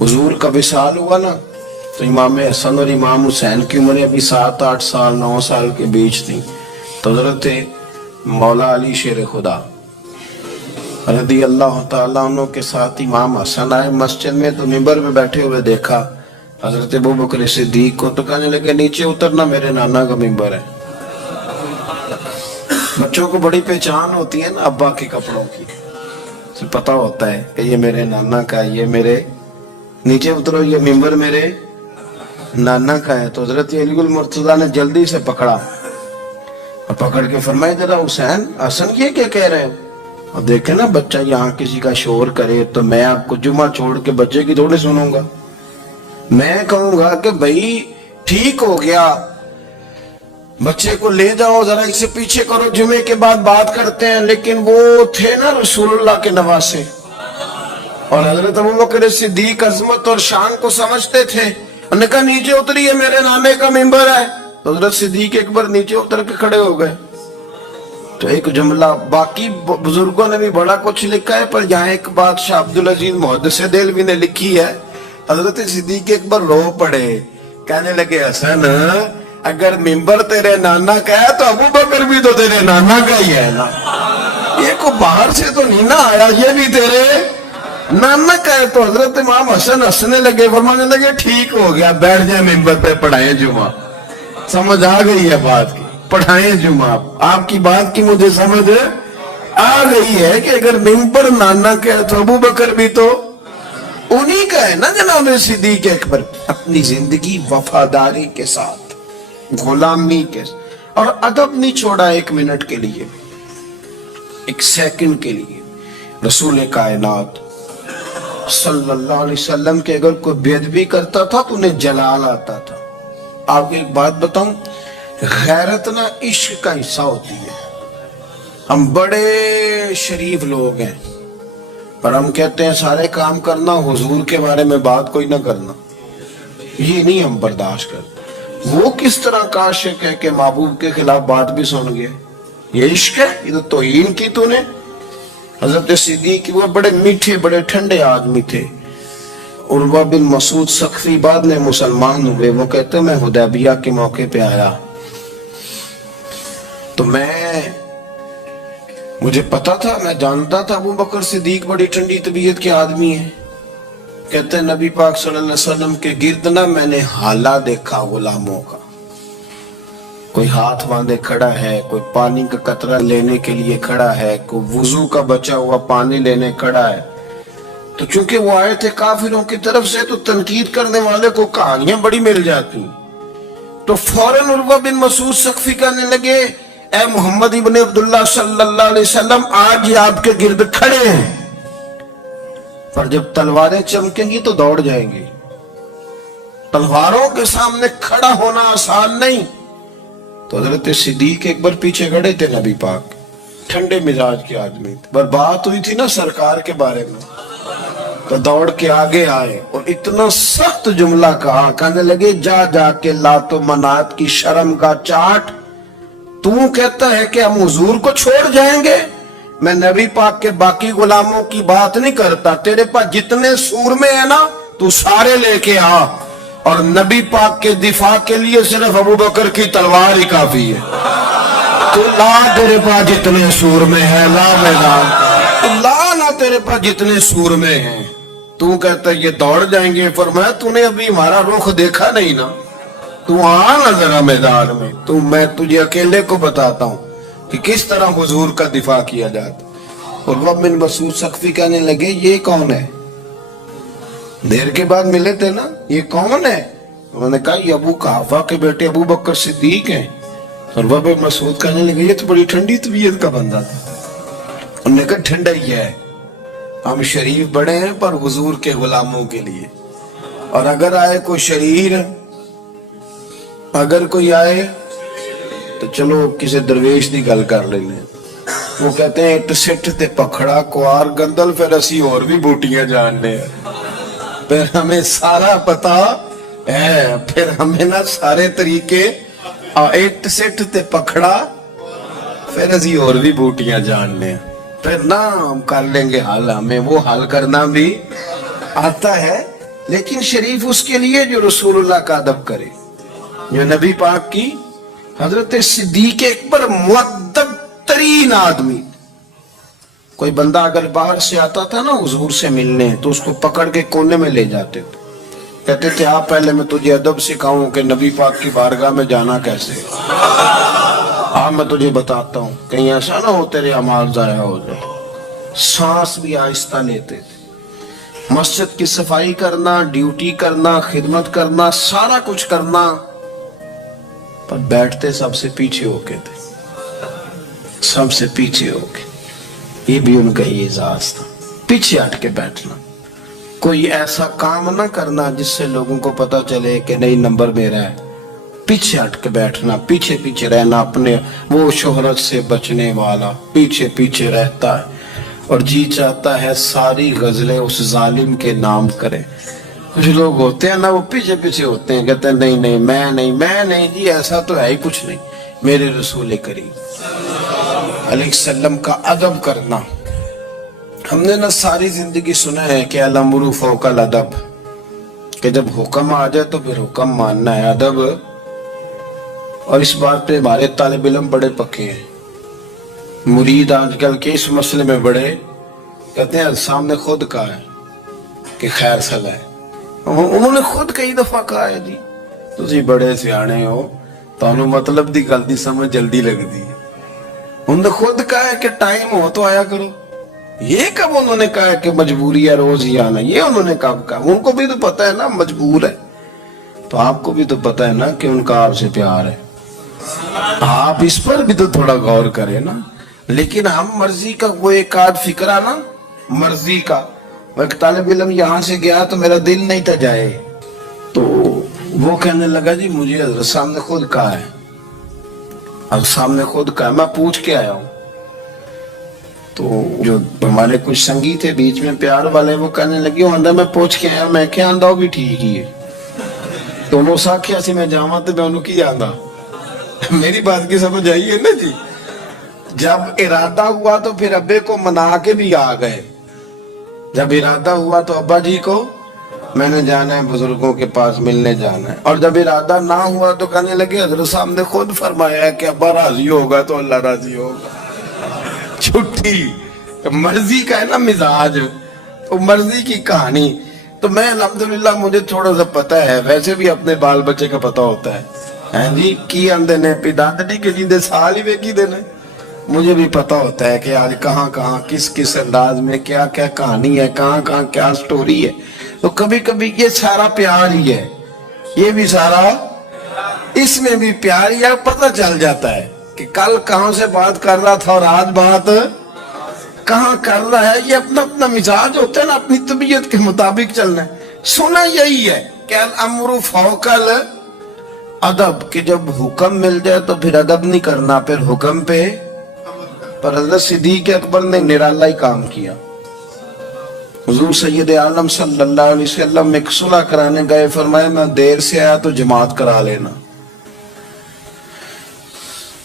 हुजूर का विसाल हुआ ना, तो इमाम हसन और इमाम हुसैन की उम्र अभी 7-8 साल 9 साल के बीच थी। तो हजरत मौला अली शेर खुदा रदी अल्लाह तआला अन्हु के साथ इमाम हसन आए मस्जिद में, तो मिंबर में बैठे हुए देखा हजरत अबू बकर सिद्दीक को, तो कहने लगे नीचे उतरना, मेरे नाना का मिंबर है। बच्चों को बड़ी पहचान होती है ना अब्बा के कपड़ों की, तो पता होता है कि ये मेरे नाना का है, ये मेरे, नीचे उतरो, ये मिंबर मेरे नाना का है। तो हजरत अलीगुल मुर्तजा ने जल्दी से पकड़ा और पकड़ के फरमाया जरा हुसैन हसन ये क्या कह रहे हो। और देखे ना बच्चा यहाँ किसी का शोर करे तो मैं आपको जुमा छोड़ के बच्चे की थोड़ी सुनूंगा, मैं कहूंगा कि भाई ठीक हो गया, बच्चे को ले जाओ जरा इससे पीछे करो, जुमे के बाद बात करते हैं। लेकिन वो थे ना रसूलुल्लाह के नवासे, और हजरत अबू बकर सिद्दीक अजमत और शान को समझते थे। उन्होंने कहा नीचे उतरिए, मेरे नाने का मिंबर है। तो हजरत सिद्दीक एक बार नीचे उतर के खड़े हो गए। तो एक जुमला, बाकी बुजुर्गों ने भी बड़ा कुछ लिखा है, पर यहाँ एक बात शाह अब्दुल अजीज मुहद्दिस देलवी ने लिखी है। हजरत सिद्दीक एक बार रो पड़े, कहने लगे हसन अगर मिंबर तेरे नाना का है तो अबू बकर भी तो तेरे नाना का ही है ना, ये को बाहर से तो नहीं ना आया, ये भी तेरे नाना का है। तो हजरत इमाम हसन हंसने लगे, फरमाने लगे ठीक हो गया, बैठ जाए मिंबर पे, पढ़ाए जुमा। समझ आ गई है बात की, पढ़ाए जुमा। आपकी बात की मुझे समझ आ गई है कि अगर मिंबर नाना का है तो अबू बकर भी तो उन्हीं का है ना जनाब सिद्दीक अकबर। अपनी जिंदगी वफादारी के साथ, गुलामी के, और अदब नहीं छोड़ा एक मिनट के लिए, एक सेकंड के लिए। रसूल कायनात सल्लल्लाहु अलैहि वसल्लम के अगर कोई बेदबी करता था तो उन्हें जलाल आता था। आपको एक बात बताऊं, गैरत ना इश्क का हिस्सा होती है। हम बड़े शरीफ लोग हैं, पर हम कहते हैं सारे काम करना, हुजूर के बारे में बात कोई ना करना, ये नहीं हम बर्दाश्त करते। वो किस तरह का आशिक है कि महबूब के खिलाफ बात भी सुन गया, ये इश्क है, ये तो तौहीन की तूने। हजरत सिद्दीक वो बड़े मीठे बड़े ठंडे आदमी थे। उर्वा बिन मसूद सख्फी बाद में मुसलमान हुए। वो कहते मैं हुदैबिया के मौके पे आया तो मुझे पता था, मैं जानता था अबू बकर सिद्दीक बड़ी ठंडी तबीयत के आदमी है। कहते हैं नबी पाक सल्लल्लाहु अलैहि वसल्लम के गिर्द ना मैंने हाला देखा गुलामों का, कोई हाथ बांधे खड़ा है, कोई पानी का कतरा लेने के लिए खड़ा है, कोई वुजू का बचा हुआ पानी लेने खड़ा है। तो चूंकि वो आए थे काफिरों की तरफ से, तो तनकीद करने वाले को कहानियां बड़ी मिल जाती। तो फौरन उर्वा बिन मसूद सख्फी कहने लगे ए मोहम्मद इब्ने अब्दुल्लाह सल्लल्लाहु अलैहि वसल्लम आज ये आपके गिर्द खड़े हैं, पर जब तलवारें चमकेंगी तो दौड़ जाएंगी। तलवारों के सामने खड़ा होना आसान नहीं। तो हजरत सिद्दीक एक बार पीछे खड़े थे, नबी पाक ठंडे मिजाज के आदमी थे, पर बात हुई थी ना सरकार के बारे में, तो दौड़ के आगे आए और इतना सख्त जुमला कहा, कहने लगे जा जाके लातो मनात की शर्म का चाट, तू कहता है कि हम हुजूर को छोड़ जाएंगे। मैं नबी पाक के बाकी गुलामों की बात नहीं करता, तेरे पास जितने सूरमे है ना तू सारे लेके आ, और नबी पाक के दिफा के लिए सिर्फ अबू बकर की तलवार ही काफी है। तो ला तेरे पास जितने सूरमे हैं, ला मैदान, तो ला ना तेरे पास जितने सूरमे हैं। तू कहता है ये दौड़ जाएंगे, फरमाया तूने अभी हमारा रुख देखा नहीं ना, तू आ ना जरा मैदान में, तू मैं तुझे अकेले को बताता हूँ कि किस तरह हुजूर का दिफा किया जाता। उर्वा बिन मसूद सख्फी कहने लगे ये कौन है, देर के बाद मिले थे ना, ये कौन है। उन्होंने कहा ये अबू कहाफा के बेटे अबू बकर सिद्दीक हैं। उर्वा बिन मसूद कहने लगे ये तो बड़ी ठंडी तबीयत का बंदा था। उन्होंने कहा ठंडा ही है, हम शरीफ बड़े हैं पर हुजूर के गुलामों के लिए, और अगर आए कोई शरीर, अगर कोई आए तो चलो किसी दरवेश की गल कर लेने। वो कहते हैं इट सिट ते पखड़ा कुआर गंदल, फिर असी और भी बूटियां जानने हैं, फिर हमें सारा पता है, फिर हमें ना सारे तरीके, इट सिट ते पखड़ा, फिर असी और भी बूटियां जानने हैं, फिर ना हम कर लेंगे हल, हमें वो हल करना भी आता है। لیکن شریف اس کے لیے جو رسول اللہ کا ادب کرے، جو نبی پاک کی حضرت صدیق اکبر مؤدب ترین آدمی. کوئی بندہ اگر باہر سے آتا تھا نا حضور سے ملنے تو اس کو پکڑ کے کونے میں لے جاتے تھے، کہتے تھے آپ پہلے میں تجھے ادب سکھاؤں کہ نبی پاک کی بارگاہ میں جانا کیسے. میں تجھے بتاتا ہوں، کہیں ایسا نہ ہو تیرے اعمال ضائع ہو جائے. سانس بھی آہستہ لیتے تھے. مسجد کی صفائی کرنا، ڈیوٹی کرنا، خدمت کرنا، سارا کچھ کرنا، پر بیٹھتے سب سے پیچھے ہو کے تھے، سب سے پیچھے ہو کے. یہ بھی ان کا ہی اعزاز تھا، پیچھے ہٹ کے بیٹھنا. کوئی ایسا کام نہ کرنا جس سے لوگوں کو پتا چلے کہ نہیں نمبر میرا ہے. پیچھے ہٹ کے بیٹھنا، پیچھے پیچھے رہنا. اپنے وہ شہرت سے بچنے والا پیچھے پیچھے رہتا ہے اور جی چاہتا ہے ساری غزلیں اس ظالم کے نام کریں. کچھ لوگ ہوتے ہیں نا، وہ پیچھے پیچھے ہوتے ہیں، کہتے ہیں نہیں میں نہیں جی، ایسا تو ہے ہی کچھ نہیں. میرے رسول کریم علیہ السلام کا ادب کرنا. ہم نے نا ساری زندگی سنا ہے کہ الامر فوق الادب، کہ جب حکم آ جائے تو پھر حکم ماننا ہے، ادب. اور اس بات پہ ہمارے طالب علم بڑے پکے ہیں. مرید آج کل کے اس مسئلے میں بڑے کہتے ہیں سامنے خود کہا ہے کہ خیر سلا ہے. انہوں نے خود کئی دفعہ کہا ہے جی تسی بڑے سیانے ہو، تانوں مطلب دی گل دی سمجھ جلدی لگ دی. انہوں نے خود کہا ہے کہ ٹائم ہو تو آیا کرو. یہ کب انہوں نے کہا ہے کہ مجبوری ہے روز ہی آنا؟ یہ انہوں نے کب کہا؟ ان کو بھی تو پتا ہے نا مجبور ہے. تو آپ کو بھی تو پتا ہے نا کہ ان کا آپ سے پیار ہے. آپ اس پر بھی تو تھوڑا غور کریں نا. لیکن ہم مرضی کا وہ ایک آدھ فکرہ نا، مرضی کا. وہ ایک طالب علم یہاں سے گیا تو میرا دل نہیں تھا جائے، تو وہ کہنے لگا جی مجھے حضرت صاحب نے خود کہا ہے. اب سامنے خود کہا، میں پوچھ کے آیا ہوں. تو جو ہمارے کچھ سنگی تھے بیچ میں پیار والے، وہ کہنے لگے اندر میں پوچھ کے آیا. میں کیا آندہ ہو بھی ٹھیک ہی ہے. تو انہوں ساکھیا سے میں جاواں تو میں انہوں کی آندہ. میری بات کی سمجھ آئی ہے نا جی. جب ارادہ ہوا تو پھر ابے کو منا کے بھی آ گئے. جب ارادہ ہوا تو ابا جی کو میں نے جانا ہے بزرگوں کے پاس ملنے جانا ہے. اور جب ارادہ نہ ہوا تو کہنے لگے حضرت صاحب نے خود فرمایا ہے کہ ابا راضی ہوگا تو اللہ راضی ہوگا. چھٹی مرضی کا ہے نا مزاج، تو مرضی کی کہانی. تو میں الحمدللہ مجھے تھوڑا سا پتہ ہے، ویسے بھی اپنے بال بچے کا پتہ ہوتا ہے جی کی آندے نے پیداندی کے جیندے سال ہی ویکی دینے. مجھے بھی پتہ ہوتا ہے کہ آج کہاں کہاں کس کس انداز میں کیا کیا کہانی ہے، کہاں کہاں کیا سٹوری ہے. تو کبھی کبھی یہ سارا پیار ہی ہے، یہ بھی سارا اس میں بھی پیار ہی ہے. پتہ چل جاتا ہے کہ کل کہاں سے بات کر رہا تھا اور آج بات کہاں کر رہا ہے. یہ اپنا اپنا مزاج ہوتا ہے نا، اپنی طبیعت کے مطابق چلنا ہے. سنا یہی ہے کہ الامر فوق الادب، کہ جب حکم مل جائے تو پھر ادب نہیں کرنا، پھر حکم پہ. پر حضرت صدیق اکبر نے نرالا ہی کام کیا. حضور سید عالم صلی اللہ علیہ وسلم ایک صلح کرانے گئے، فرمایا میں دیر سے آیا تو جماعت کرا لینا.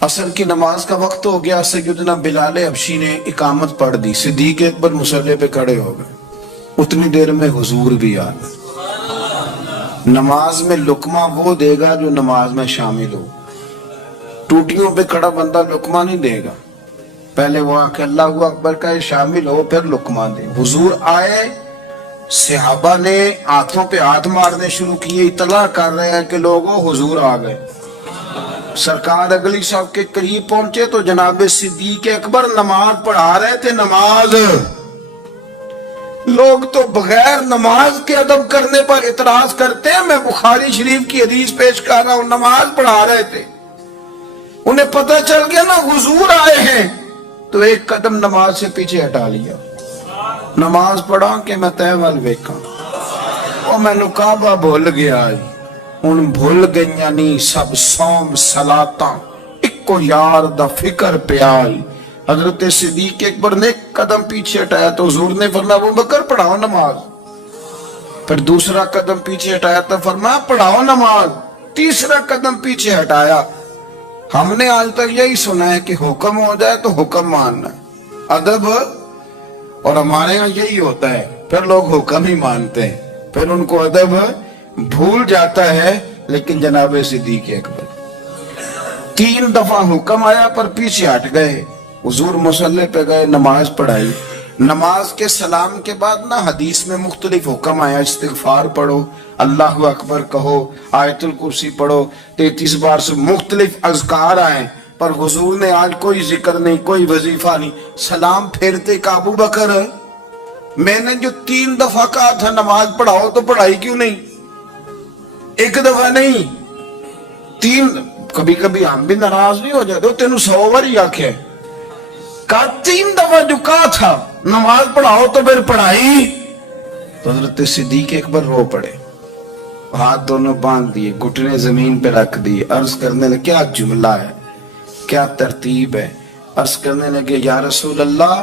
عصر کی نماز کا وقت ہو گیا، سیدنا بلال حبشی نے اقامت پڑھ دی. صدیق اکبر مصلی پہ کھڑے ہو گئے. اتنی دیر میں حضور بھی آ گئے. نماز میں لقمہ وہ دے گا جو نماز میں شامل ہو. ٹوٹیوں پہ کھڑا بندہ لقمہ نہیں دے گا، پہلے وہ آ کے اللہ اکبر کا شامل ہو پھر لقمہ دے. حضور آئے، صحابہ نے ہاتھوں پہ ہاتھ مارنے شروع کیے، اطلاع کر رہے ہیں کہ لوگوں حضور آ گئے. سرکار اگلی صف کے قریب پہنچے تو جناب صدیق اکبر نماز پڑھا رہے تھے. نماز لوگ تو بغیر نماز کے ادب کرنے پر اعتراض کرتے ہیں. میں بخاری شریف کی حدیث پیش کر رہا ہوں، نماز پڑھا رہے تھے. انہیں پتہ چل گیا نا حضور آئے ہیں، تو ایک قدم نماز سے پیچھے ہٹا لیا. نماز پڑھا کہ میں تے وال ویکھاں، اور میں نو کعبہ بھول گیا. ان بھول گئیاں نہیں سب صوم صلاتاں، اکو یار دا فکر پیائی. حضرت صدیق اکبر نے ایک قدم پیچھے ہٹایا تو حضور نے فرمایا ابو بکر پڑھاؤ نماز. پھر دوسرا قدم پیچھے ہٹایا تو فرمایا پڑھاؤ نماز. تیسرا قدم پیچھے ہٹایا. ہم نے آج تک یہی سنا ہے کہ حکم ہو جائے تو حکم ماننا ادب، اور ہمارے یہاں یہی ہوتا ہے پھر لوگ حکم ہی مانتے ہیں. फिर उनको अदब भूल जाता है। लेकिन जनाब सिद्दीक अकबर 3 दफा हुक्म आया पर पीछे हट गए। हुजूर मुसल्ले पे गए, नमाज पढ़ाई। नमाज के सलाम के बाद ना हदीस में मुख्तलिफ हुक्म आया, इस्तिगफार पढ़ो, अल्लाह अकबर कहो, आयतुल कुर्सी पढ़ो, 33 बार से मुख्तलिफ अज़कार आए। पर हुजूर ने आज कोई जिक्र नहीं, कोई वजीफा नहीं। सलाम फेरते का अबू बकर, मैंने जो 3 दफा कहा था नमाज पढ़ाओ तो पढ़ाई क्यों नहीं? एक दफा नहीं 3। कभी कभी हम भी नाराज नहीं हो जाते, तेन 100 बार ही आखे का 3 दफा जो कहा था नमाज पढ़ाओ तो फिर पढ़ाई। तो हजरत सिद्दीक अकबर रो पड़े, हाथ दोनों बांध दिए, घुटने जमीन पे रख दिए, अर्ज करने लगे क्या जुमला है, क्या तरतीब है। अर्ज करने लगे या रसूल अल्लाह,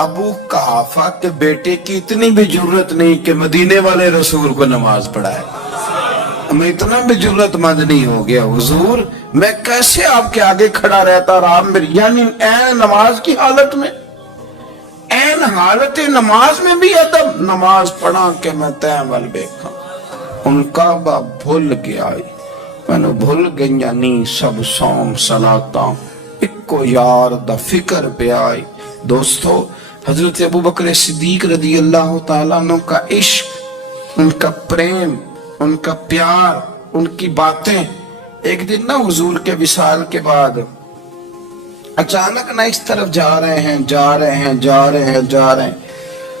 अबू कहाफा के बेटे की इतनी भी जरूरत नहीं कि मदीने वाले रसूल को नमाज पढ़ाए, मैं इतना भी जरूरतमंद नहीं हो गया हुजूर, मैं कैसे आपके आगे खड़ा रहता रहा मेरी, यानी ऐन नमाज की हालत में, ऐन हालत नमाज में भी अदब, नमाज पढ़ा के मैं तैमल देखा उनका बा भूल गया, मैंने भूल गई नहीं सब सौम सलाता इको यार दा फिक्र पे आई। दोस्तों, हजरत अबू बकर सिद्दीक रदी अल्लाह ताला अन्हु का इश्क, उनका प्रेम, उनका प्यार, उनकी बातें, एक दिन ना हुजूर के विसाल के बाद अचानक ना इस तरफ जा रहे हैं,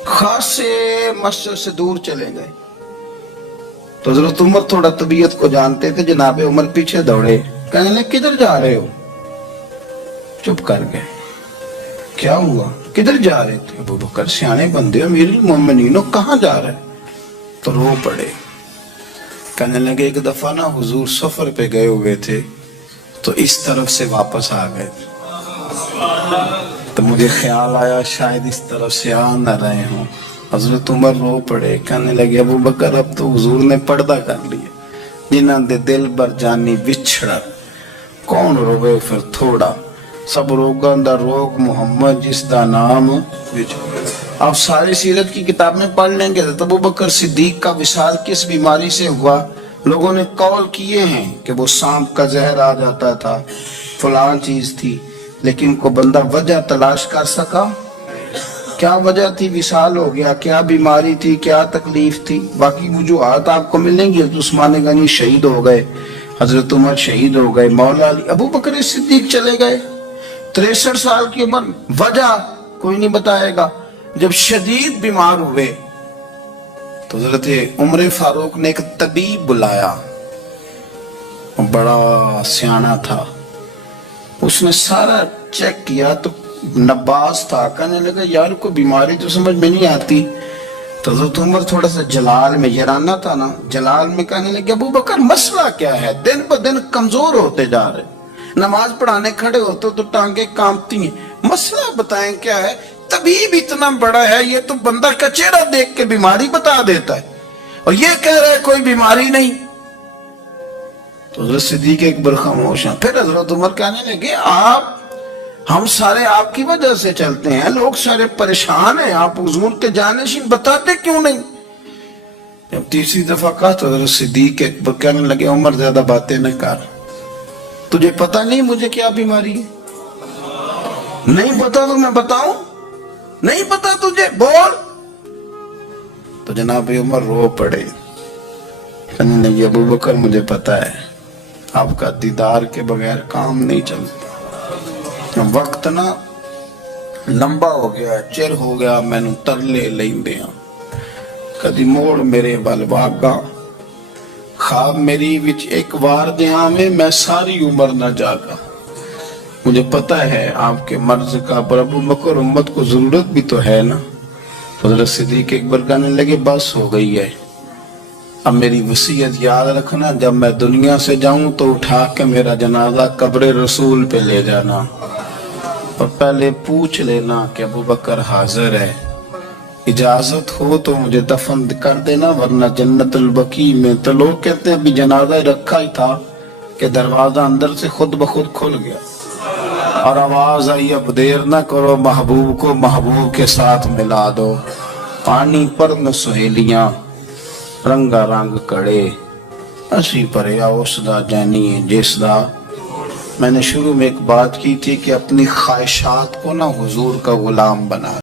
खासे मस्जिद से दूर चले गए। तो हजरत उमर थोड़ा तबीयत को जानते थे, जनाब उमर पीछे दौड़े, कहने लगे किधर जा रहे हो? चुप कर गए। क्या हुआ, किधर जा रहे थे? अबू बकर सियाने बंदे हो, अमीरुल मोमिनीन, कहाँ जा रहे? तो रो पड़े, कहने लगे एक दफा ना हुजूर सफर पे गए हुए थे तो इस तरफ से वापस आ गए, तो मुझे ख्याल आया शायद इस तरफ से आ न रहे हों। हजरत उमर रो पड़े, कहने लगे अबू बकर अब तो हुजूर ने पर्दा कर लिया, जिन्हां दे दिल बर जानी विछड़ा, कौन रोवे फिर थोड़ा, सब रोगां दा रोग मोहम्मद जिसदा नाम विछड़ा। आप सारी सीरत की किताब में पढ़ लेंगे तो अबू बकर सिद्दीक का विसाल किस बीमारी से हुआ। लोगों ने कौल किए हैं कि वो सांप का जहर आ जाता था, फलां चीज थी, लेकिन को बंदा वजह तलाश कर सका, क्या वजह थी विसाल हो गया, क्या बीमारी थी, क्या तकलीफ थी। बाकी वजूहात आपको मिलेंगी। उस्मान गनी शहीद हो गए, हजरत उमर शहीद हो गए, मौला अली, अबू बकर सिद्दीक चले गए, 63 साल की उम्र, वजह कोई नहीं बताएगा। जब शदीद बीमार हुए तो हजरत उमर फारूक ने एक तबीब बुलाया, बड़ा सियाना था, उसने सारा चेक किया तो नब्बास था। कहने लगा यार कोई बीमारी तो समझ में नहीं आती। तो हजरत उमर थोड़ा सा जलाल में, यराना था ना, जलाल में कहने लगे अबू बकर मसला क्या है, दिन ब दिन कमजोर होते जा रहे, नमाज पढ़ाने खड़े होते तो टांगे कांपती हैं, मसला बताएं क्या है। तबीब इतना बड़ा है, ये तो बंदा का चेहरा देख के बीमारी बता देता है और ये कह रहा है कोई बीमारी नहीं। तो हजरत सिद्दीक अकबर खामोश हैं। फिर हजरत उमर कहने लगे आप, हम सारे आपकी वजह से चलते हैं, लोग सारे परेशान हैं, आप हुजूर के जानशीन बताते क्यों नहीं। जब तीसरी दफा कहा तो हजरत सिद्दीक अकबर कहने लगे उमर ज्यादा बातें न कर, तुझे पता नहीं मुझे क्या बीमारी है? नहीं पता तो मैं बताऊं? नहीं पता तुझे, बोल। तो जनाब उमर रो पड़े, कहने लगे अबू बकर मुझे पता है आपका दीदार के बगैर काम नहीं चलता, वक्त ना लंबा हो गया, चिर हो गया, मैनू तरले लेंदे आ, कदी मोड़ मेरे बल भागा, ख्वाब मेरी विच एक बार दिया में मैं सारी उम्र न जागा। मुझे पता है आपके मर्ज का, पर अबू बकर उम्मत को जरूरत भी तो है ना। हजरत सिद्दीक अकबर कहने लगे बस हो गई है, अब मेरी वसीयत याद रखना, जब मैं दुनिया से जाऊं तो उठा के मेरा जनाजा कब्र रसूल पे ले जाना और पहले पूछ लेना कि अबू बकर हाजिर है, इजाजत हो तो मुझे दफन कर देना, वरना जन्नतुल बकी में। तो लोग कहते हैं अभी जनाजा रखा ही था कि दरवाजा अंदर से खुद ब खुद खुल गया और आवाज आई अब देर ना करो, महबूब को महबूब के साथ मिला दो, पानी पर न सुहेलियां رنگا رنگ کڑے اسی پریا اس دا جانیے جس دا. میں نے شروع میں ایک بات کی تھی کہ اپنی خواہشات کو نہ حضور کا غلام بنا